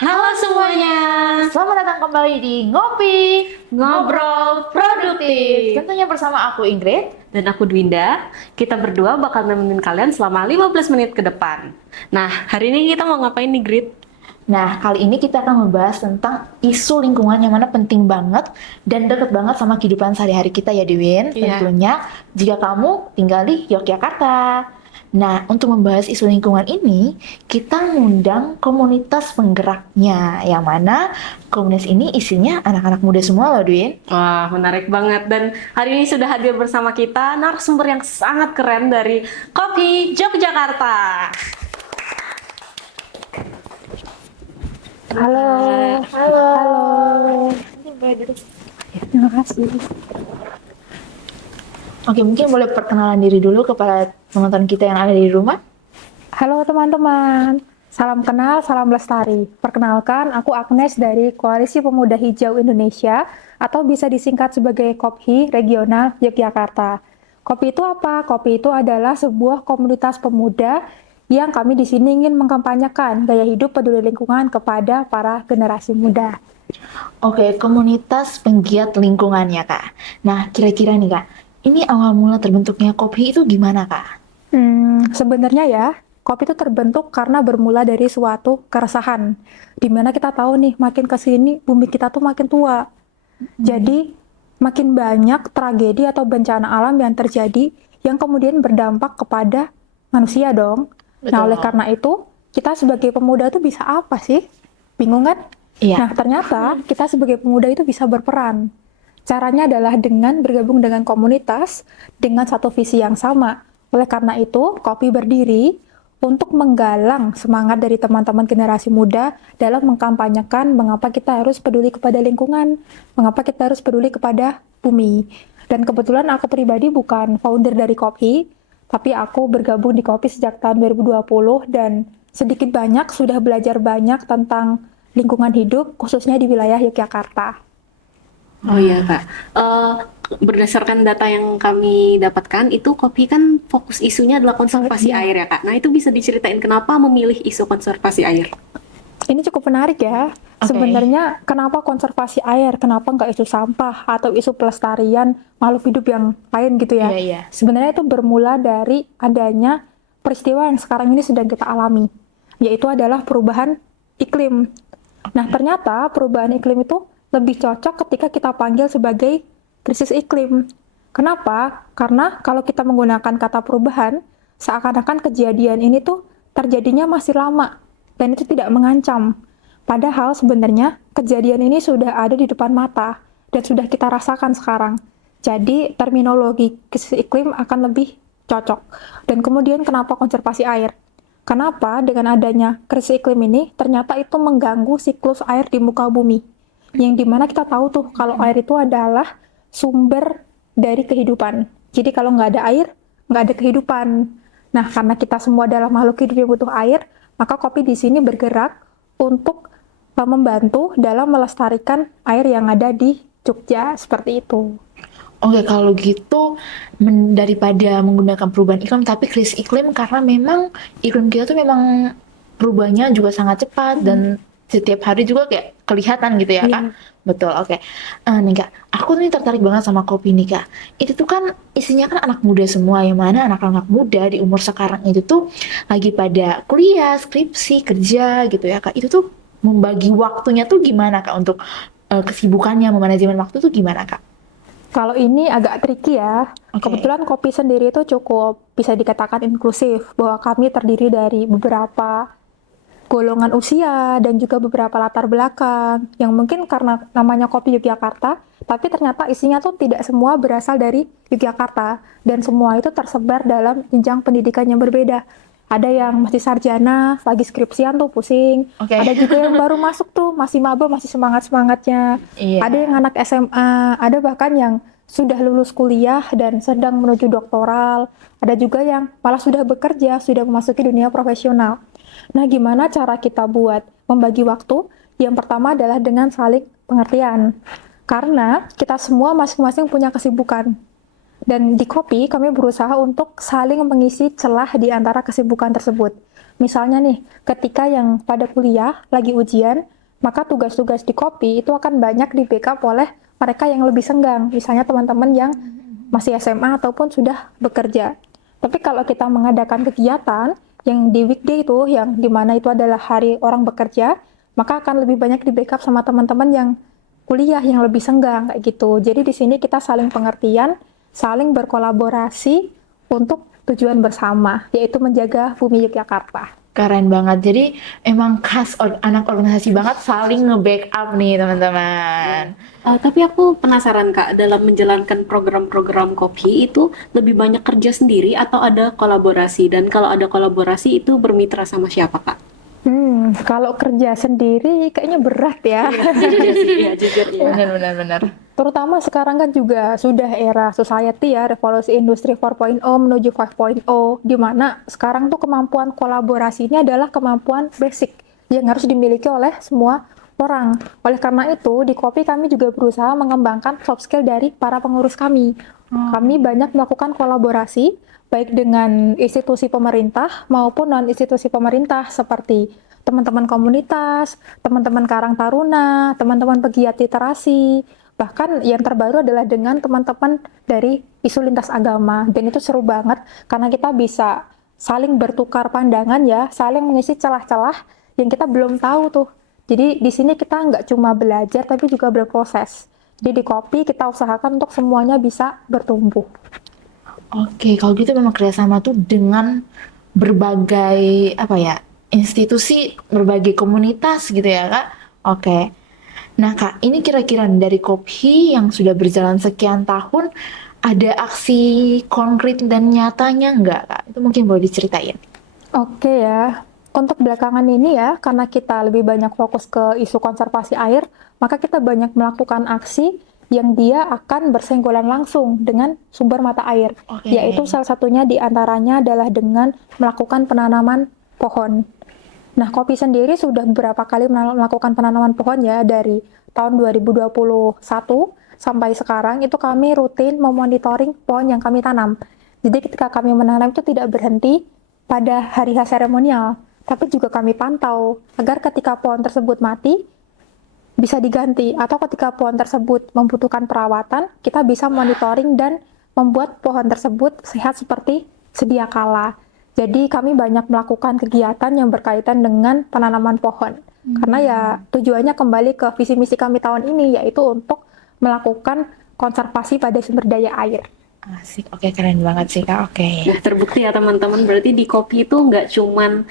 Halo semuanya, Selamat datang kembali di Ngopi ngobrol produktif. Tentunya bersama aku Ingrid. Dan aku Dwinda, kita berdua bakal nemenin kalian selama 15 menit ke depan. Nah, hari ini kita mau ngapain nih, Grit? Nah, kali ini kita akan membahas tentang isu lingkungan yang mana penting banget dan deket banget sama kehidupan sehari-hari kita ya Diwin. Iya. Tentunya jika kamu tinggal di Yogyakarta. Nah, untuk membahas isu lingkungan ini, kita ngundang komunitas penggeraknya, yang mana komunitas ini isinya anak-anak muda semua loh, Dwin. Wah, menarik banget. Dan hari ini sudah hadir bersama kita narasumber yang sangat keren dari Kopi Yogyakarta. Halo. Halo. Terima kasih. Oke, mungkin boleh perkenalan diri dulu kepada teman-teman kita yang ada di rumah. Halo teman-teman. Salam kenal, salam lestari. Perkenalkan, aku Agnes dari Koalisi Pemuda Hijau Indonesia atau bisa disingkat sebagai KOPHI Regional Yogyakarta. KOPHI itu apa? KOPHI itu adalah sebuah komunitas pemuda yang kami di sini ingin mengkampanyekan gaya hidup peduli lingkungan kepada para generasi muda. Oke, komunitas penggiat lingkungannya, Kak. Nah, kira-kira nih, Kak, ini awal mula terbentuknya KOPHI itu gimana, Kak? Sebenarnya ya, kopi itu terbentuk karena bermula dari suatu keresahan. Dimana kita tahu nih, makin ke sini bumi kita tuh makin tua. Jadi, makin banyak tragedi atau bencana alam yang terjadi yang kemudian berdampak kepada manusia dong. Nah, Betul. oleh karena itu, kita sebagai pemuda tuh bisa apa sih? Bingung kan? Iya. Nah, ternyata kita sebagai pemuda itu bisa berperan. Caranya adalah dengan bergabung dengan komunitas dengan satu visi yang sama. Oleh karena itu, Kopi berdiri untuk menggalang semangat dari teman-teman generasi muda dalam mengkampanyekan mengapa kita harus peduli kepada lingkungan, mengapa kita harus peduli kepada bumi. Dan kebetulan aku pribadi bukan founder dari Kopi, tapi aku bergabung di Kopi sejak tahun 2020 dan sedikit banyak sudah belajar banyak tentang lingkungan hidup, khususnya di wilayah Yogyakarta. Oh iya, Kak. Berdasarkan data yang kami dapatkan, itu Kopi kan fokus isunya adalah konservasi Iya. air ya, Kak. Nah, itu bisa diceritain kenapa memilih isu konservasi air? Ini cukup menarik ya. Oke. Sebenarnya kenapa konservasi air, kenapa nggak isu sampah atau isu pelestarian makhluk hidup yang lain gitu ya. Iya, iya. Sebenarnya itu bermula dari adanya peristiwa yang sekarang ini sedang kita alami, yaitu adalah perubahan iklim. Nah, ternyata perubahan iklim itu lebih cocok ketika kita panggil sebagai krisis iklim. Kenapa? Karena kalau kita menggunakan kata perubahan, seakan-akan kejadian ini tuh terjadinya masih lama dan itu tidak mengancam. Padahal sebenarnya kejadian ini sudah ada di depan mata dan sudah kita rasakan sekarang. Jadi terminologi krisis iklim akan lebih cocok. Dan kemudian kenapa konservasi air? Kenapa dengan adanya krisis iklim ini ternyata itu mengganggu siklus air di muka bumi. Yang dimana kita tahu tuh kalau air itu adalah sumber dari kehidupan. Jadi kalau nggak ada air, nggak ada kehidupan. Nah, karena kita semua adalah makhluk hidup yang butuh air, maka Kopi di sini bergerak untuk membantu dalam melestarikan air yang ada di Jogja, seperti itu. Oke, kalau gitu daripada menggunakan perubahan iklim tapi krisis iklim karena memang iklim kita tuh memang perubahannya juga sangat cepat dan setiap hari juga kayak kelihatan gitu ya, Kak. Iya. Betul, oke. Nih, Kak, aku nih tertarik banget sama Kopi nih, Kak. Itu tuh kan isinya kan anak muda semua, yang mana anak-anak muda di umur sekarang itu tuh lagi pada kuliah, skripsi, kerja gitu ya, Kak. Itu tuh membagi waktunya tuh gimana, Kak, untuk kesibukannya, memanajemen waktu tuh gimana, Kak? Kalau ini agak tricky ya. Oke. Kebetulan Kopi sendiri itu cukup bisa dikatakan inklusif, bahwa kami terdiri dari beberapa golongan usia dan juga beberapa latar belakang yang mungkin karena namanya Kopi Yogyakarta, tapi ternyata isinya tuh tidak semua berasal dari Yogyakarta dan semua itu tersebar dalam jenjang pendidikan yang berbeda. Ada yang masih sarjana, lagi skripsian tuh pusing. Oke. Ada juga yang baru masuk tuh, masih maba, masih semangat-semangatnya. Iya. Ada yang anak SMA, ada bahkan yang sudah lulus kuliah dan sedang menuju doktoral. Ada juga yang malah sudah bekerja, sudah memasuki dunia profesional. Nah, gimana cara kita buat membagi waktu? Yang pertama adalah dengan saling pengertian. Karena kita semua masing-masing punya kesibukan. Dan di Kopi, kami berusaha untuk saling mengisi celah di antara kesibukan tersebut. Misalnya nih, ketika yang pada kuliah lagi ujian, maka tugas-tugas di Kopi itu akan banyak di backup oleh mereka yang lebih senggang, misalnya teman-teman yang masih SMA ataupun sudah bekerja. Tapi kalau kita mengadakan kegiatan yang di weekday itu, yang dimana itu adalah hari orang bekerja, maka akan lebih banyak di backup sama teman-teman yang kuliah yang lebih senggang kayak gitu. Jadi di sini kita saling pengertian, saling berkolaborasi untuk tujuan bersama, yaitu menjaga bumi Yogyakarta. Keren banget. Jadi emang khas anak organisasi banget saling nge-backup nih teman-teman. Tapi aku penasaran Kak, dalam menjalankan program-program Kopi itu lebih banyak kerja sendiri atau ada kolaborasi? Dan kalau ada kolaborasi itu bermitra sama siapa Kak? Kalau kerja sendiri kayaknya berat ya. Iya, jujur ya. Benar. Terutama sekarang kan juga sudah era society ya, revolusi industri 4.0 menuju 5.0, di mana sekarang tuh kemampuan kolaborasi ini adalah kemampuan basic yang harus dimiliki oleh semua orang. Oleh karena itu, di Kopi kami juga berusaha mengembangkan soft skill dari para pengurus kami. Kami banyak melakukan kolaborasi, baik dengan institusi pemerintah maupun non-institusi pemerintah, seperti teman-teman komunitas, teman-teman Karang Taruna, teman-teman pegiat literasi, bahkan yang terbaru adalah dengan teman-teman dari isu lintas agama. Dan itu seru banget karena kita bisa saling bertukar pandangan ya, saling mengisi celah-celah yang kita belum tahu tuh. Jadi di sini kita nggak cuma belajar tapi juga berproses. Jadi di Kopi kita usahakan untuk semuanya bisa bertumbuh. Oke, kalau gitu memang kerjasama tuh dengan berbagai institusi, berbagai komunitas gitu ya Kak. Oke. Nah Kak, ini kira-kira dari Kopi yang sudah berjalan sekian tahun, ada aksi konkret dan nyatanya nggak Kak? Itu mungkin boleh diceritain. Oke ya, untuk belakangan ini ya, karena kita lebih banyak fokus ke isu konservasi air, maka kita banyak melakukan aksi yang dia akan bersenggolan langsung dengan sumber mata air. Oke. Yaitu salah satunya diantaranya adalah dengan melakukan penanaman pohon. Nah, Kopi sendiri sudah beberapa kali melakukan penanaman pohon ya, dari tahun 2021 sampai sekarang itu kami rutin memonitoring pohon yang kami tanam. Jadi ketika kami menanam itu tidak berhenti pada hari seremonial, tapi juga kami pantau agar ketika pohon tersebut mati bisa diganti, atau ketika pohon tersebut membutuhkan perawatan, kita bisa monitoring dan membuat pohon tersebut sehat seperti sedia kala. Jadi kami banyak melakukan kegiatan yang berkaitan dengan penanaman pohon. Karena ya tujuannya kembali ke visi misi kami tahun ini, yaitu untuk melakukan konservasi pada sumber daya air. Asik, oke, keren banget sih Kak, oke. Nah, terbukti ya teman-teman, berarti di Kopi itu nggak cuman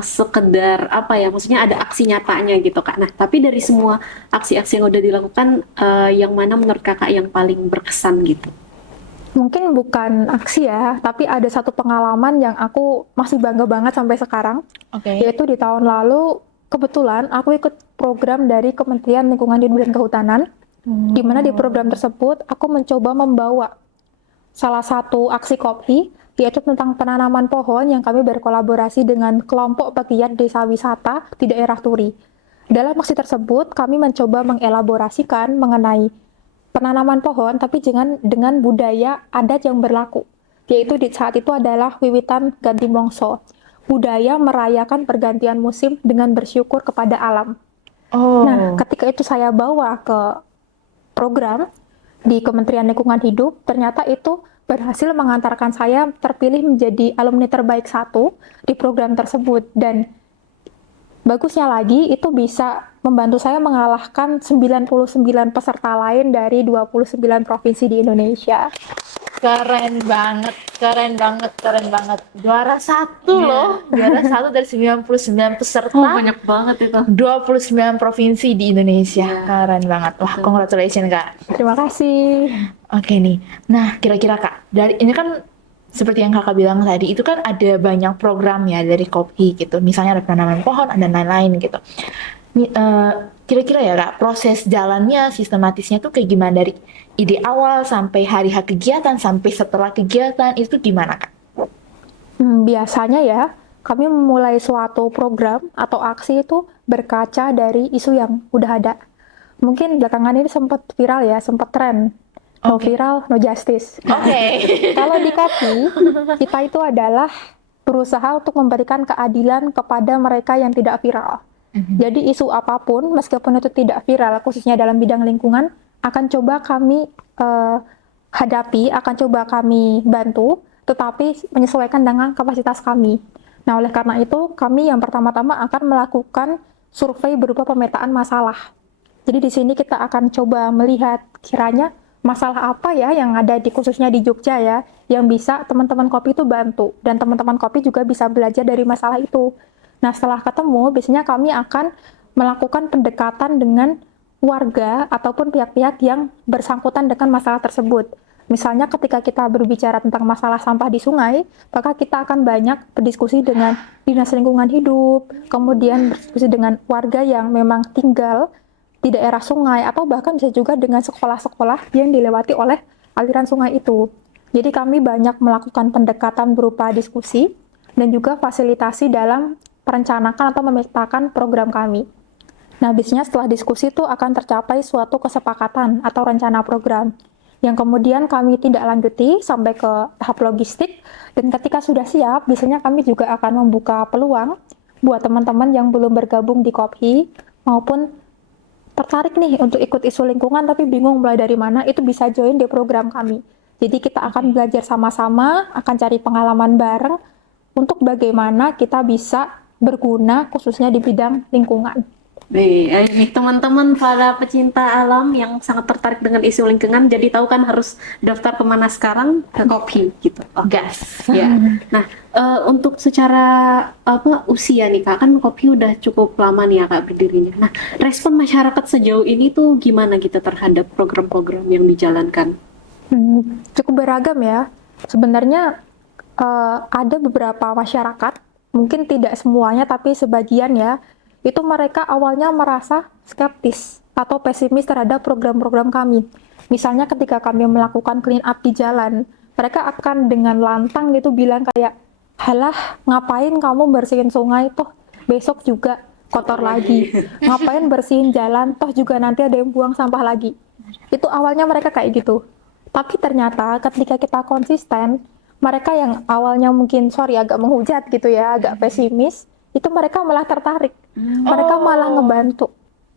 sekedar maksudnya ada aksi nyatanya gitu Kak. Nah, tapi dari semua aksi-aksi yang udah dilakukan, yang mana menurut Kakak yang paling berkesan gitu? Mungkin bukan aksi ya, tapi ada satu pengalaman yang aku masih bangga banget sampai sekarang. Oke. Yaitu di tahun lalu, kebetulan aku ikut program dari Kementerian Lingkungan Hidup dan Kehutanan, di mana di program tersebut aku mencoba membawa salah satu aksi Kopi, yaitu tentang penanaman pohon yang kami berkolaborasi dengan kelompok pegiat desa wisata di daerah Turi. Dalam aksi tersebut, kami mencoba mengelaborasikan mengenai penanaman pohon, tapi dengan budaya adat yang berlaku, yaitu di saat itu adalah wiwitan ganti mongso, budaya merayakan pergantian musim dengan bersyukur kepada alam. Oh. Nah, ketika itu saya bawa ke program di Kementerian Lingkungan Hidup, ternyata itu berhasil mengantarkan saya terpilih menjadi alumni terbaik 1 di program tersebut. Dan bagusnya lagi, itu bisa membantu saya mengalahkan 99 peserta lain dari 29 provinsi di Indonesia. Keren banget. Juara 1 loh. Juara 1 dari 99 peserta. Oh, banyak banget itu. 29 provinsi di Indonesia. Iya. Keren banget. Wah, congratulations Kak. Terima kasih. Oke nih. Nah, kira-kira Kak, dari ini kan seperti yang Kakak bilang tadi, itu kan ada banyak program ya dari Kopi gitu. Misalnya ada penanaman pohon, ada lain-lain gitu. Kira-kira ya Kak, proses jalannya, sistematisnya tuh kayak gimana dari ide awal sampai hari H kegiatan, sampai setelah kegiatan, itu gimana Kak? Biasanya ya, kami memulai suatu program atau aksi itu berkaca dari isu yang udah ada. Mungkin belakangan ini sempat viral ya, sempat tren. No Oke. viral, no justice. Oke. Kalau di Kopi, kita itu adalah berusaha untuk memberikan keadilan kepada mereka yang tidak viral. Jadi isu apapun, meskipun itu tidak viral, khususnya dalam bidang lingkungan, akan coba kami hadapi, akan coba kami bantu, tetapi menyesuaikan dengan kapasitas kami. Nah, oleh karena itu, kami yang pertama-tama akan melakukan survei berupa pemetaan masalah. Jadi di sini kita akan coba melihat kiranya masalah apa ya yang ada khususnya di Jogja ya, yang bisa teman-teman kopi itu bantu, dan teman-teman kopi juga bisa belajar dari masalah itu. Nah, setelah ketemu, biasanya kami akan melakukan pendekatan dengan warga ataupun pihak-pihak yang bersangkutan dengan masalah tersebut. Misalnya ketika kita berbicara tentang masalah sampah di sungai, maka kita akan banyak berdiskusi dengan Dinas Lingkungan Hidup, kemudian berdiskusi dengan warga yang memang tinggal di daerah sungai, atau bahkan bisa juga dengan sekolah-sekolah yang dilewati oleh aliran sungai itu. Jadi kami banyak melakukan pendekatan berupa diskusi dan juga fasilitasi dalam perencanaan atau memetakan program kami. Nah, biasanya setelah diskusi itu akan tercapai suatu kesepakatan atau rencana program, yang kemudian kami tidak lanjuti sampai ke tahap logistik, dan ketika sudah siap, biasanya kami juga akan membuka peluang buat teman-teman yang belum bergabung di KOPHI, maupun tertarik nih untuk ikut isu lingkungan tapi bingung mulai dari mana, itu bisa join di program kami. Jadi kita akan belajar sama-sama, akan cari pengalaman bareng, untuk bagaimana kita bisa berguna khususnya di bidang lingkungan. Nih teman-teman para pecinta alam yang sangat tertarik dengan isu lingkungan, jadi tahu kan harus daftar kemana sekarang? Ke KOPHI gitu. Gas. Ya. Nah, untuk secara usia nih Kak, kan KOPHI udah cukup lama nih ya Kak berdirinya. Nah, respon masyarakat sejauh ini tuh gimana gitu terhadap program-program yang dijalankan? Cukup beragam ya. Sebenarnya ada beberapa masyarakat, mungkin tidak semuanya tapi sebagian ya, itu mereka awalnya merasa skeptis atau pesimis terhadap program-program kami. Misalnya ketika kami melakukan clean up di jalan, mereka akan dengan lantang gitu bilang kayak, halah ngapain kamu bersihin sungai, toh besok juga kotor lagi. Ngapain bersihin jalan, toh juga nanti ada yang buang sampah lagi. Itu awalnya mereka kayak gitu. Tapi ternyata ketika kita konsisten, mereka yang awalnya mungkin agak menghujat gitu ya, agak pesimis, itu mereka malah tertarik. Mereka malah ngebantu.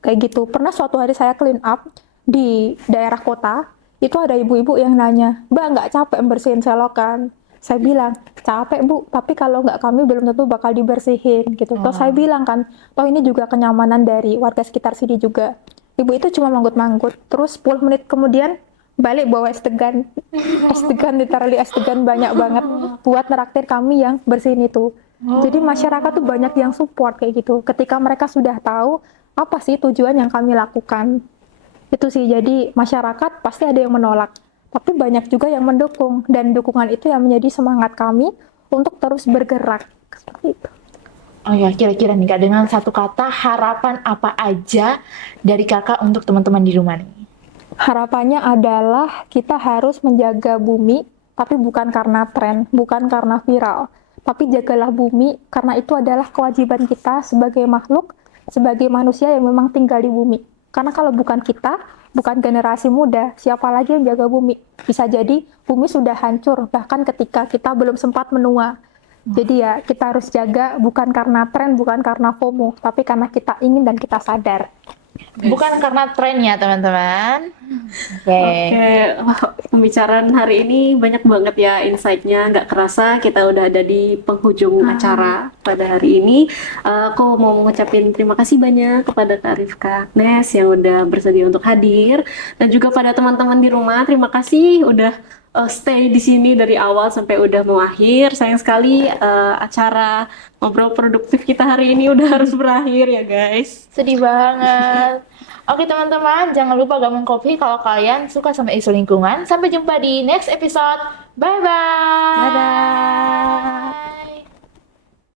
Kayak gitu. Pernah suatu hari saya clean up di daerah kota, itu ada ibu-ibu yang nanya, Mbak nggak capek bersihin selokan? Saya bilang, capek Bu, tapi kalau nggak kami belum tentu bakal dibersihin gitu. Terus saya bilang kan, toh ini juga kenyamanan dari warga sekitar sini juga. Ibu itu cuma manggut-manggut. Terus 10 menit kemudian balik bawa es degan. Es degan, literally es degan banyak banget buat neraktir kami yang bersihin itu. Jadi masyarakat tuh banyak yang support kayak gitu. Ketika mereka sudah tahu apa sih tujuan yang kami lakukan. Itu sih, jadi masyarakat pasti ada yang menolak. Tapi banyak juga yang mendukung. Dan dukungan itu yang menjadi semangat kami untuk terus bergerak. Seperti itu. Oh ya, kira-kira nih Kak, dengan satu kata, harapan apa aja dari Kakak untuk teman-teman di rumah nih? Harapannya adalah kita harus menjaga bumi, tapi bukan karena tren, bukan karena viral. Tapi jagalah bumi, karena itu adalah kewajiban kita sebagai makhluk, sebagai manusia yang memang tinggal di bumi. Karena kalau bukan kita, bukan generasi muda, siapa lagi yang jaga bumi? Bisa jadi bumi sudah hancur, bahkan ketika kita belum sempat menua. Jadi ya, kita harus jaga bukan karena tren, bukan karena FOMO, tapi karena kita ingin dan kita sadar. Bukan karena tren ya teman-teman. Oke. Wah, pembicaraan hari ini banyak banget ya insight-nya. Nggak kerasa kita udah ada di penghujung acara pada hari ini. Aku mau mengucapin terima kasih banyak kepada Kak Rifka Agnes yang udah bersedia untuk hadir. Dan juga pada teman-teman di rumah, terima kasih udah stay di sini dari awal sampai udah mau akhir. Sayang sekali acara ngobrol produktif kita hari ini udah harus berakhir ya guys. Sedih banget. Oke teman-teman, jangan lupa gabung KOPHI kalau kalian suka sama isu lingkungan. Sampai jumpa di next episode. Bye-bye. Dadah.